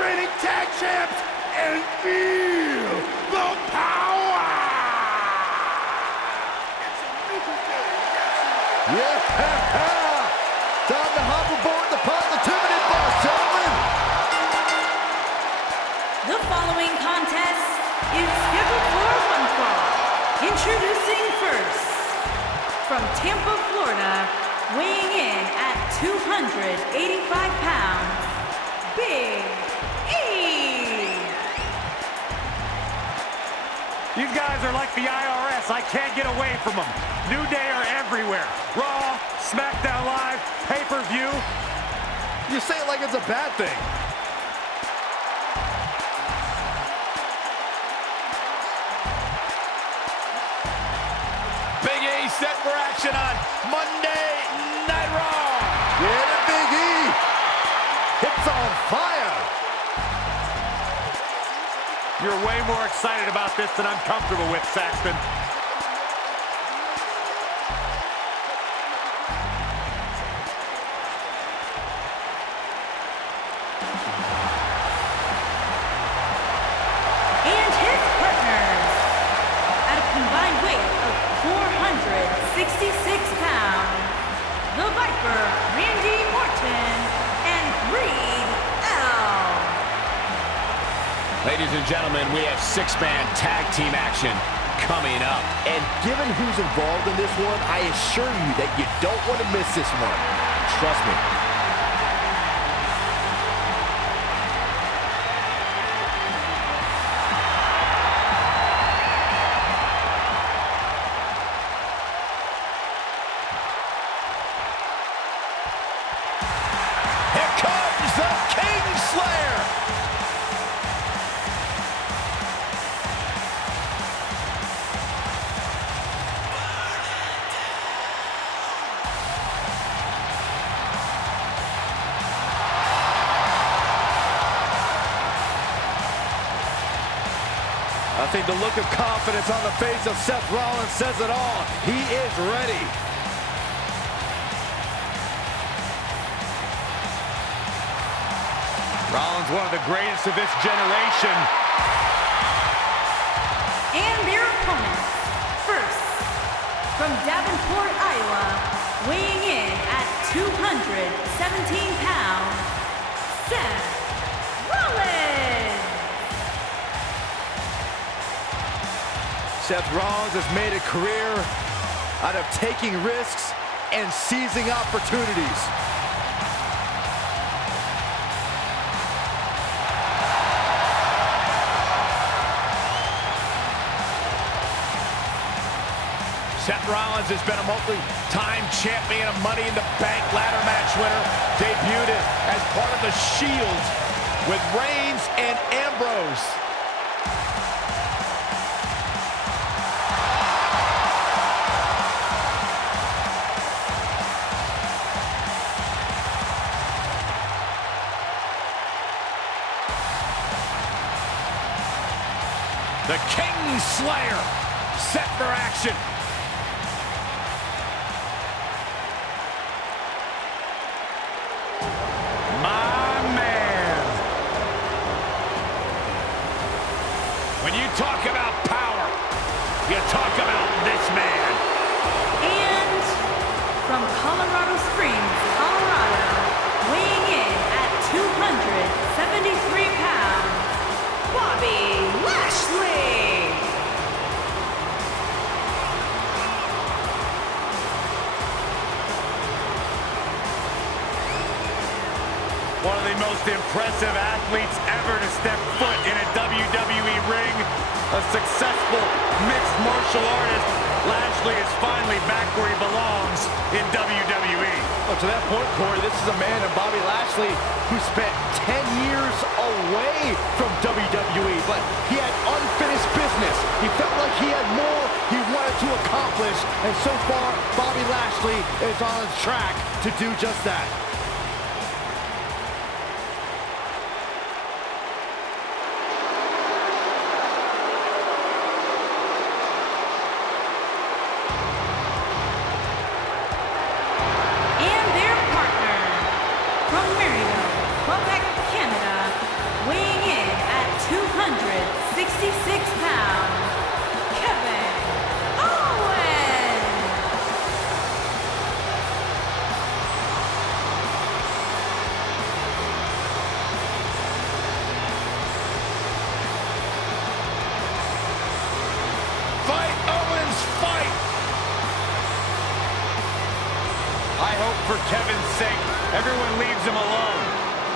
reigning tag champs, and feel the power! It's a new day, Yeah! Time to hop aboard the positivity bus, gentlemen! The following contest is scheduled for one fall. Introducing first, from Tampa, Florida, weighing in at 285 pounds, Big E. These guys are like the IRS. I can't get away from them. New Day are everywhere. Raw, SmackDown Live, pay-per-view. You say it like it's a bad thing. Big E set for action on Monday Night Raw. Yeah, Big E. It's on fire. You're way more excited about this than I'm comfortable with, Saxton. And his partners, at a combined weight of 466 pounds, the Viper, Randy Orton, and Reed L. Ladies and gentlemen, we have six-man tag team action coming up. And given who's involved in this one, I assure you that you don't want to miss this one. Trust me. Here comes the Kingslayer. I think the look of confidence on the face of Seth Rollins says it all. He is ready. Rollins, one of the greatest of this generation. And their opponents, first, from Davenport, Iowa, weighing in at 217 pounds, Seth Rollins. Seth Rollins has made a career out of taking risks and seizing opportunities. Seth Rollins has been a multi-time champion, a Money in the Bank ladder match winner, debuted as part of the Shield with Reigns and Ambrose. The Kingslayer set for action. My man. When you talk about power, you talk about this man. And from Colorado Springs, Colorado, weighing in at 273 pounds, Bobby Lashley. One of the most impressive athletes ever to step foot in a WWE ring. A successful mixed martial artist. Lashley is finally back where he belongs in WWE. Well, to that point, Corey, this is a man in Bobby Lashley who spent 10 years away from WWE, but he had unfinished business. He felt like he had more he wanted to accomplish, and so far, Bobby Lashley is on his track to do just that. for Kevin's sake, everyone leaves him alone.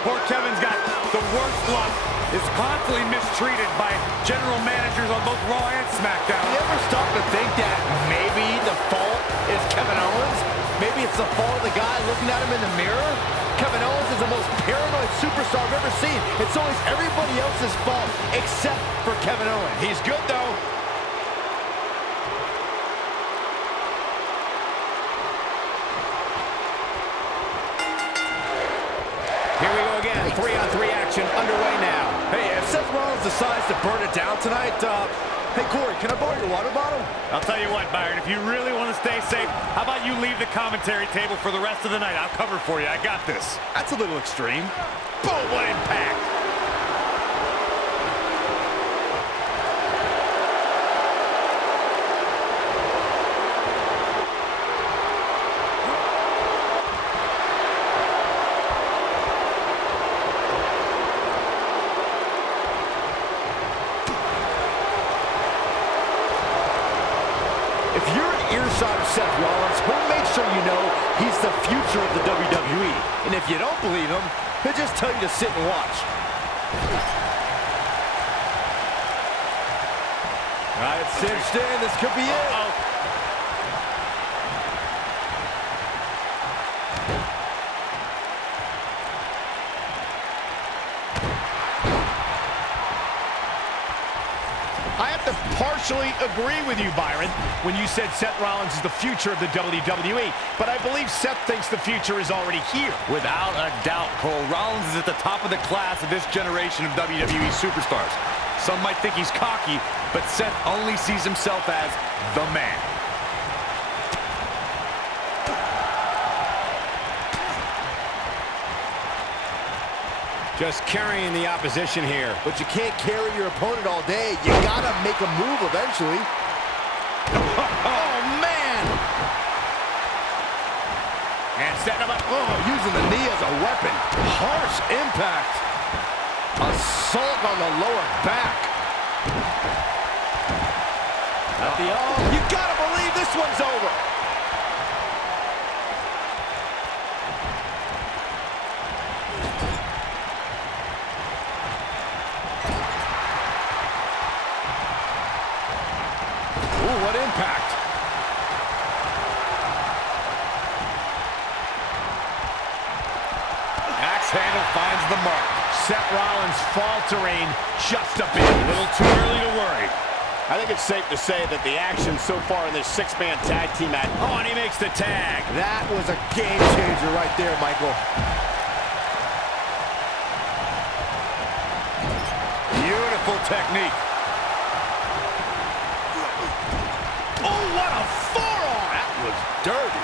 Poor Kevin's got the worst luck, is constantly mistreated by general managers on both Raw and SmackDown. You ever stop to think that maybe the fault is Kevin Owens? Maybe it's the fault of the guy looking at him in the mirror? Kevin Owens is the most paranoid superstar I've ever seen. It's always everybody else's fault except for Kevin Owens. He's good, though. Here we go again. 3-on-3 action underway now. Hey, if Seth Rollins decides to burn it down tonight, hey, Corey, can I borrow your water bottle? I'll tell you what, Byron, if you really want to stay safe, how about you leave the commentary table for the rest of the night? I'll cover for you. I got this. That's a little extreme. Boom, what impact. If you're an earshot of Seth Rollins, he'll make sure you know he's the future of the WWE. And if you don't believe him, he'll just tell you to sit and watch. All right, it's cinched in. This could be it. I have to partially agree with you, Byron, when you said Seth Rollins is the future of the WWE, but I believe Seth thinks the future is already here. Without a doubt, Cole, Rollins is at the top of the class of this generation of WWE superstars. Some might think he's cocky, but Seth only sees himself as the man. Just carrying the opposition here. But you can't carry your opponent all day. You gotta make a move eventually. Oh, man! And setting him up. Oh, using the knee as a weapon. Harsh impact. Assault on the lower back. You gotta believe this one's over. Ooh, what impact. Axe handle finds the mark. Seth Rollins faltering just a bit. A little too early to worry. I think it's safe to say that the action so far in this six-man tag team match. Oh, and he makes the tag. That was a game changer right there, Michael. Beautiful technique. Oh, what a forearm! That was dirty.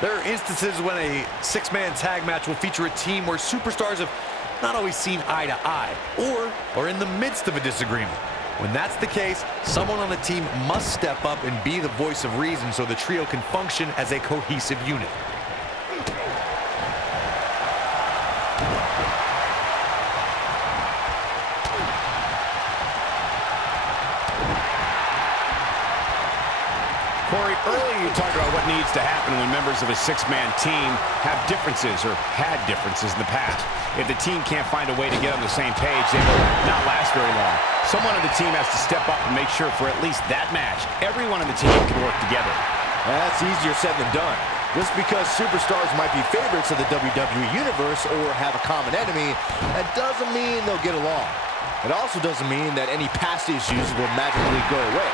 There are instances when a six-man tag match will feature a team where superstars have not always seen eye to eye, or are in the midst of a disagreement. When that's the case, someone on the team must step up and be the voice of reason so the trio can function as a cohesive unit. Corey, earlier you talked about what needs to happen when members of a six-man team have differences or had differences in the past. If the team can't find a way to get on the same page, they will not last very long. Someone on the team has to step up and make sure for at least that match, everyone on the team can work together. That's easier said than done. Just because superstars might be favorites of the WWE Universe or have a common enemy, that doesn't mean they'll get along. It also doesn't mean that any past issues will magically go away.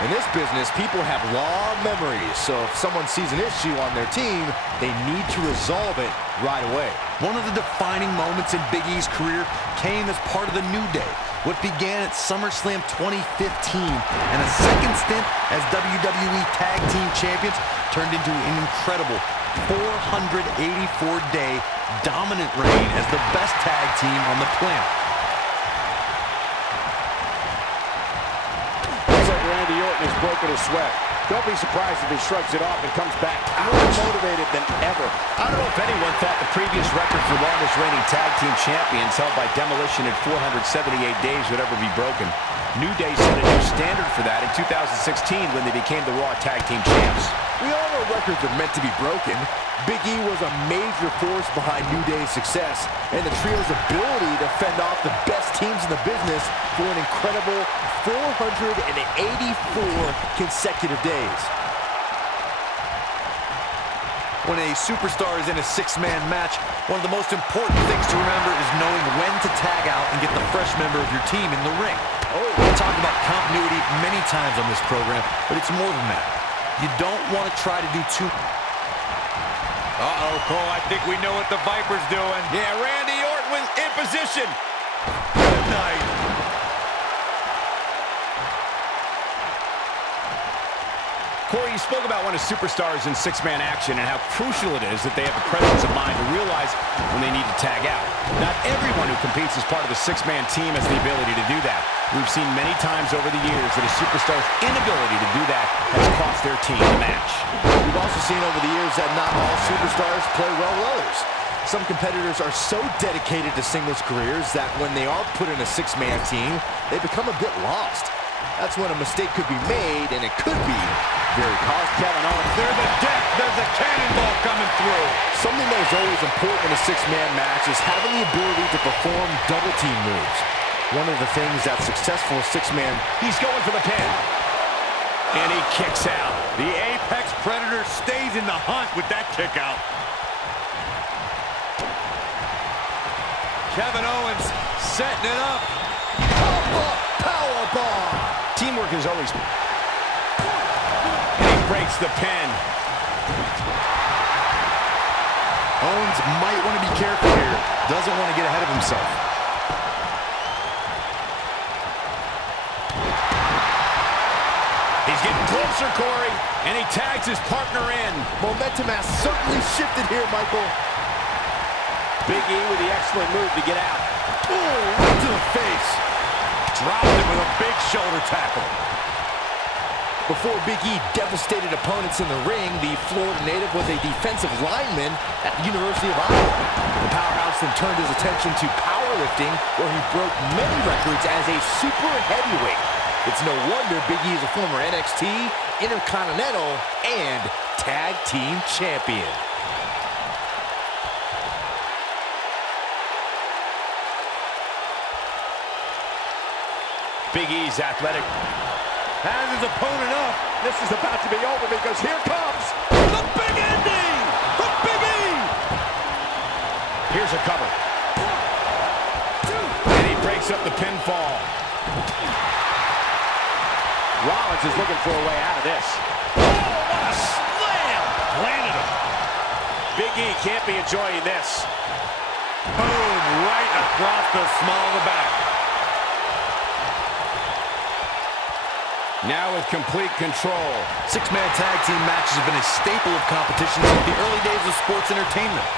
In this business, people have long memories, so if someone sees an issue on their team, they need to resolve it right away. One of the defining moments in Big E's career came as part of the New Day. what began at SummerSlam 2015 and a second stint as WWE Tag Team Champions turned into an incredible 484-day dominant reign as the best tag team on the planet. Looks like Randy Orton has broken a sweat. Don't be surprised if he shrugs it off and comes back more motivated than ever. I don't know if anyone thought the previous record for longest reigning tag team champions held by Demolition at 478 days would ever be broken. New Day set a new standard for that in 2016 when they became the Raw Tag Team Champs. We all know records are meant to be broken. Big E was a major force behind New Day's success and the trio's ability to fend off the best teams in the business for an incredible 484 consecutive days. When a superstar is in a six-man match, one of the most important things to remember is knowing when to tag out and get the fresh member of your team in the ring. We've talked about continuity many times on this program, but it's more than that. You don't want to try to do too... Uh-oh, Cole, I think we know what the Viper's doing. Yeah, Randy Orton was in position. Good night. Corey, you spoke about one of superstars in six-man action and how crucial it is that they have the presence of mind to realize when they need to tag out. Not everyone who competes as part of a six-man team has the ability to do that. We've seen many times over the years that a superstar's inability to do that has cost their team the match. We've also seen over the years that not all superstars play well with others. Some competitors are so dedicated to singles careers that when they are put in a six-man team, they become a bit lost. That's when a mistake could be made, and it could be very costly. Kevin Owens, there's a death, there's a cannonball coming through. Something that is always important in a six-man match is having the ability to perform double team moves. One of the things that successful six-man... He's going for the pin. And he kicks out. The Apex Predator stays in the hunt with that kick out. Kevin Owens setting it up. Powerbomb! Teamwork is always... And he breaks the pin. Owens might want to be careful here. Doesn't want to get ahead of himself. He's getting closer, Corey, and he tags his partner in. Momentum has certainly shifted here, Michael. Big E with the excellent move to get out. Ooh, right to the face. Dropped him with a big shoulder tackle. Before Big E devastated opponents in the ring, the Florida native was a defensive lineman at the University of Iowa. The powerhouse then turned his attention to powerlifting, where he broke many records as a super heavyweight. It's no wonder Big E is a former NXT, Intercontinental, and Tag Team Champion. Big E's athletic. Has his opponent up. This is about to be over because here comes the big ending! The Big E! Here's a cover. And he breaks up the pinfall. Rollins is looking for a way out of this. Oh, what a slam! Landed him. Big E can't be enjoying this. Boom, right across the small of the back. Now with complete control. Six-man tag team matches have been a staple of competition since the early days of sports entertainment.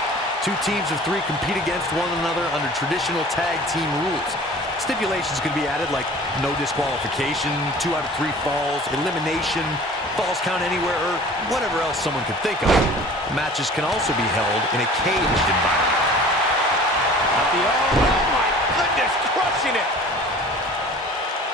Two teams of three compete against one another under traditional tag team rules. Stipulations can be added like no disqualification, 2 out of 3 falls, elimination, falls count anywhere, or whatever else someone could think of. Matches can also be held in a caged environment. Oh my goodness, crushing it!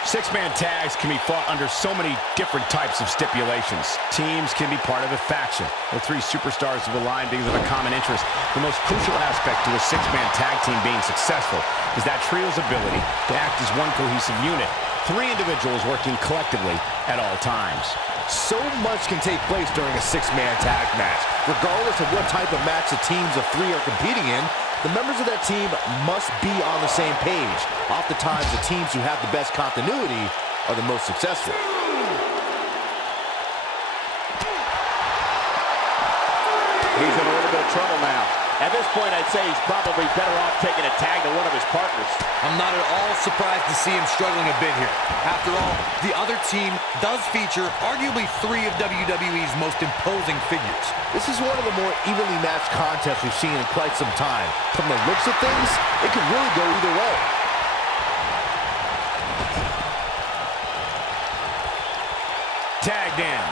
Six-man tags can be fought under so many different types of stipulations. Teams can be part of a faction. The 3 superstars have aligned because of a common interest. The most crucial aspect to a six-man tag team being successful is that trio's ability to act as one cohesive unit. 3 individuals working collectively at all times. So much can take place during a six-man tag match. Regardless of what type of match the teams of 3 are competing in, the members of that team must be on the same page. Oftentimes, the teams who have the best continuity are the most successful. He's in a little bit of trouble now. At this point, I'd say he's probably better off taking a tag to one of his partners. I'm not at all surprised to see him struggling a bit here. After all, the other team does feature arguably 3 of WWE's most imposing figures. This is one of the more evenly matched contests we've seen in quite some time. From the looks of things, it could really go either way. Tagged in.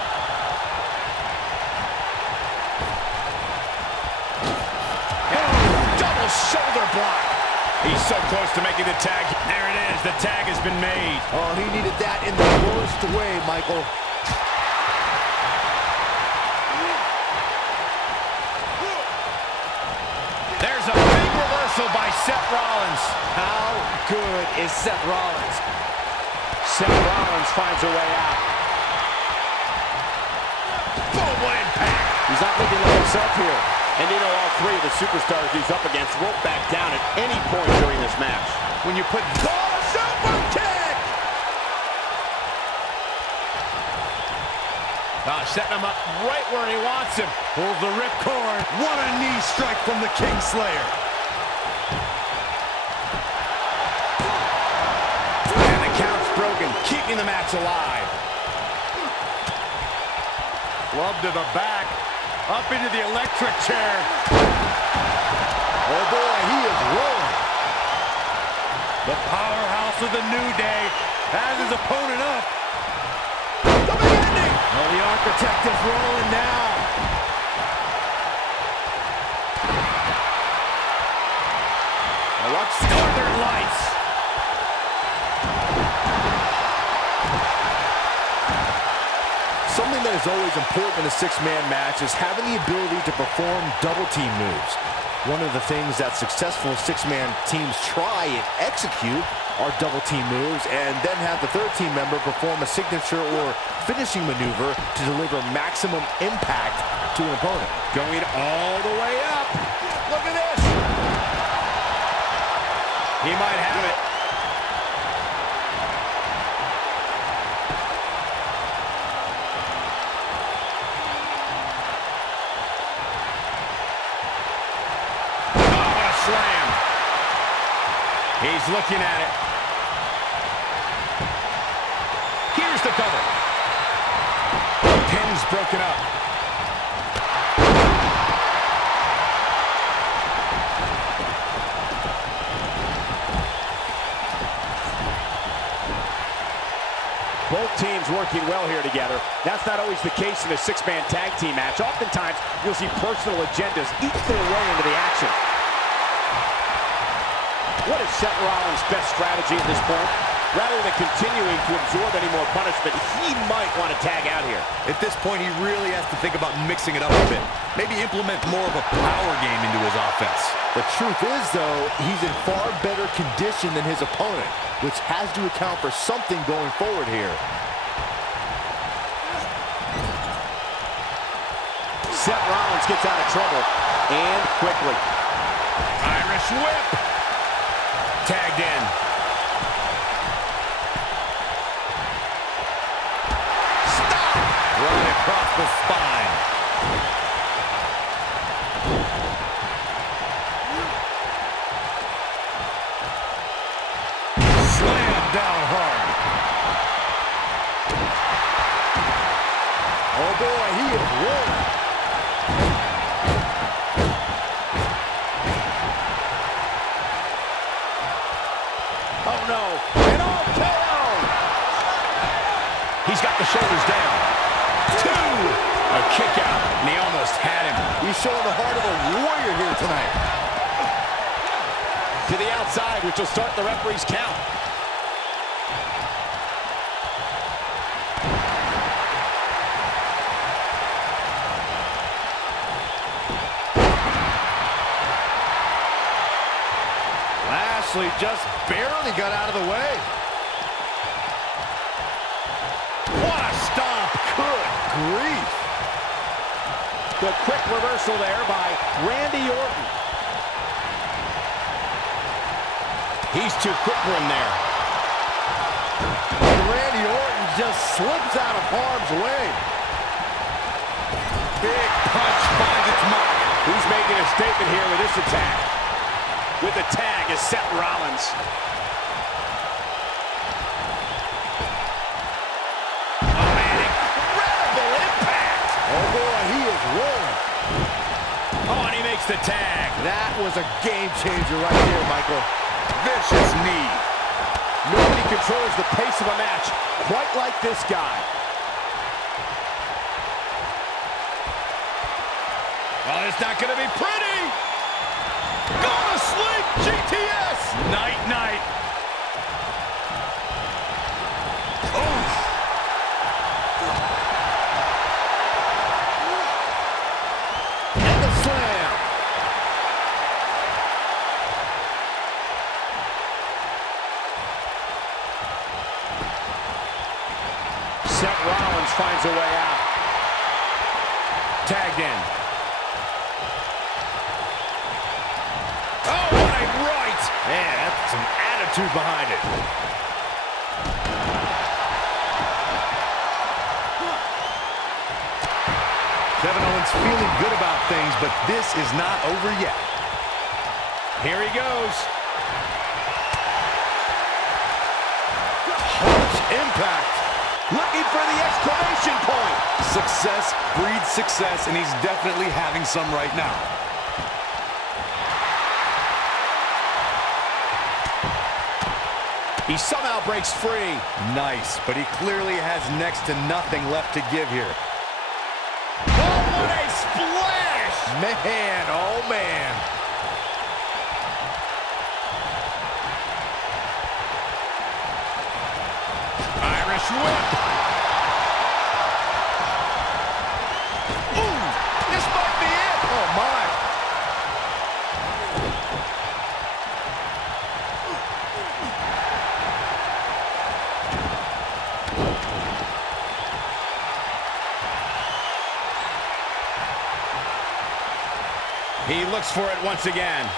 Double shoulder block. He's so close to making the tag. There it is. The tag has been made. Oh, he needed that in the worst way, Michael. There's a big reversal by Seth Rollins. How good is Seth Rollins? Seth Rollins finds a way out. Boom, what impact. He's not looking like himself here. And you know all 3 of the superstars he's up against won't back down at any point during this match. When you put Super kick! Setting him up right where he wants him. pulls the ripcord. What a knee strike from the Kingslayer. And the count's broken, keeping the match alive. Club to the back, up into the electric chair. Oh boy, he is rolling. The powerhouse of the New Day has his opponent up. The big ending! Oh, the architect is rolling now. Now watch Northern Lights. Something that is always important in a six-man match is having the ability to perform double team moves. One of the things that successful six-man teams try and execute are double team moves, and then have the third team member perform a signature or finishing maneuver to deliver maximum impact to an opponent. Going all the way up. Look at this. He might have it. Slam. He's looking at it. Here's the cover. The pin's broken up. Both teams working well here together. That's not always the case in a six-man tag team match. Oftentimes, you'll see personal agendas eat their way into the action. What is Seth Rollins' best strategy at this point? Rather than continuing to absorb any more punishment, he might want to tag out here. At this point, he really has to think about mixing it up a bit. Maybe implement more of a power game into his offense. The truth is, though, he's in far better condition than his opponent, which has to account for something going forward here. Seth Rollins gets out of trouble, and quickly. Irish whip. Tagged in. Stop! Right across the spine. Slam down hard. Oh boy, he is rolling. Oh no, an RKO! He's got the shoulders down. 2. A kick out, and he almost had him. He's showing the heart of a warrior here tonight. To the outside, which will start the referee's count. Lashley just barely got out of the way. What a stomp. Good grief. The quick reversal there by Randy Orton. He's too quick for him there. And Randy Orton just slips out of harm's way. Big punch finds its mark. He's making a a statement here with this attack. With the tag is Seth Rollins. Oh, man, incredible impact. Oh, boy, he is rolling. Oh, and he makes the tag. That was a game changer right there, Michael. Vicious knee. Nobody controls the pace of a match quite like this guy. Oh, it's not going to be pretty. Going to sleep, GTS. Night, night. And the slam. Seth Rollins finds a way out. Tagged in. Oh, what a right! Man, that's some attitude behind it. Kevin Owens feeling good about things, but this is not over yet. Here he goes. Harsh impact. Looking for the exclamation point. Success breeds success, and he's definitely having some right now. He somehow breaks free. Nice, but he clearly has next to nothing left to give here. Oh, what a splash! Man, oh man. Irish whip. Ooh, this might be it. Oh my. He looks for it once again.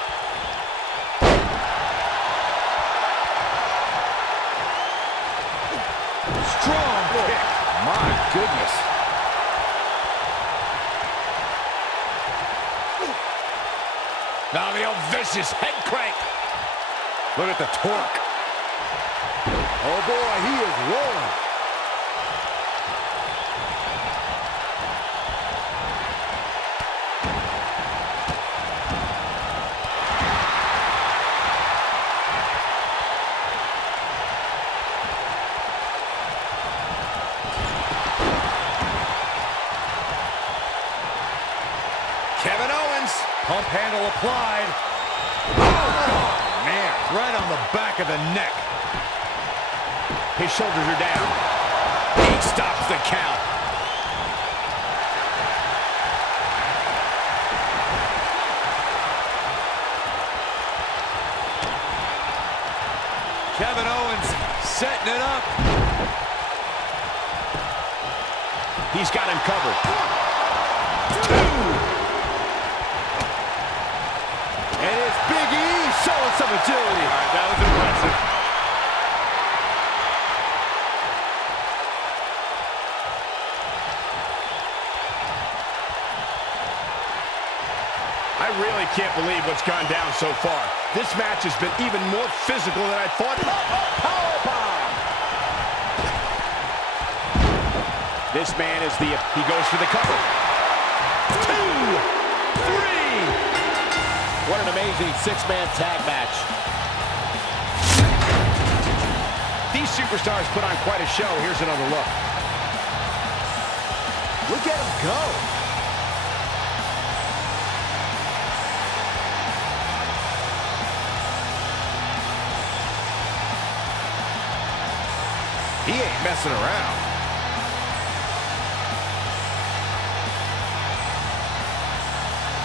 Strong kick. My goodness. Now the old vicious head crank. Look at the torque. Oh boy, he is rolling. Kevin Owens. Pump handle applied. Oh, man, right on the back of the neck. His shoulders are down. He stops the count. Kevin Owens setting it up. He's got him covered. And it's Big E showing some agility. All right, that was impressive. I really can't believe what's gone down so far. This match has been even more physical than I thought. Powerbomb! This man is he goes for the cover. 2, 3. What an amazing six-man tag match. These superstars put on quite a show. Here's another look. Look at him go. He ain't messing around.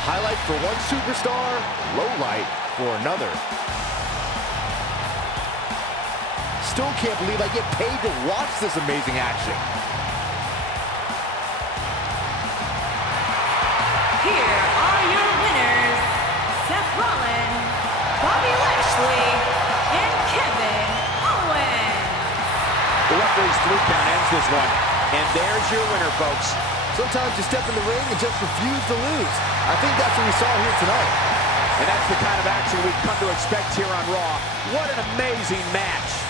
Highlight for one superstar, low light for another. Still can't believe I get paid to watch this amazing action. Here are your winners, Seth Rollins, Bobby Lashley, and Kevin Owens. The referee's 3 count ends this one. And there's your winner, folks. Sometimes you step in the ring and just refuse to lose. I think that's what we saw here tonight. And that's the kind of action we've come to expect here on Raw. What an amazing match.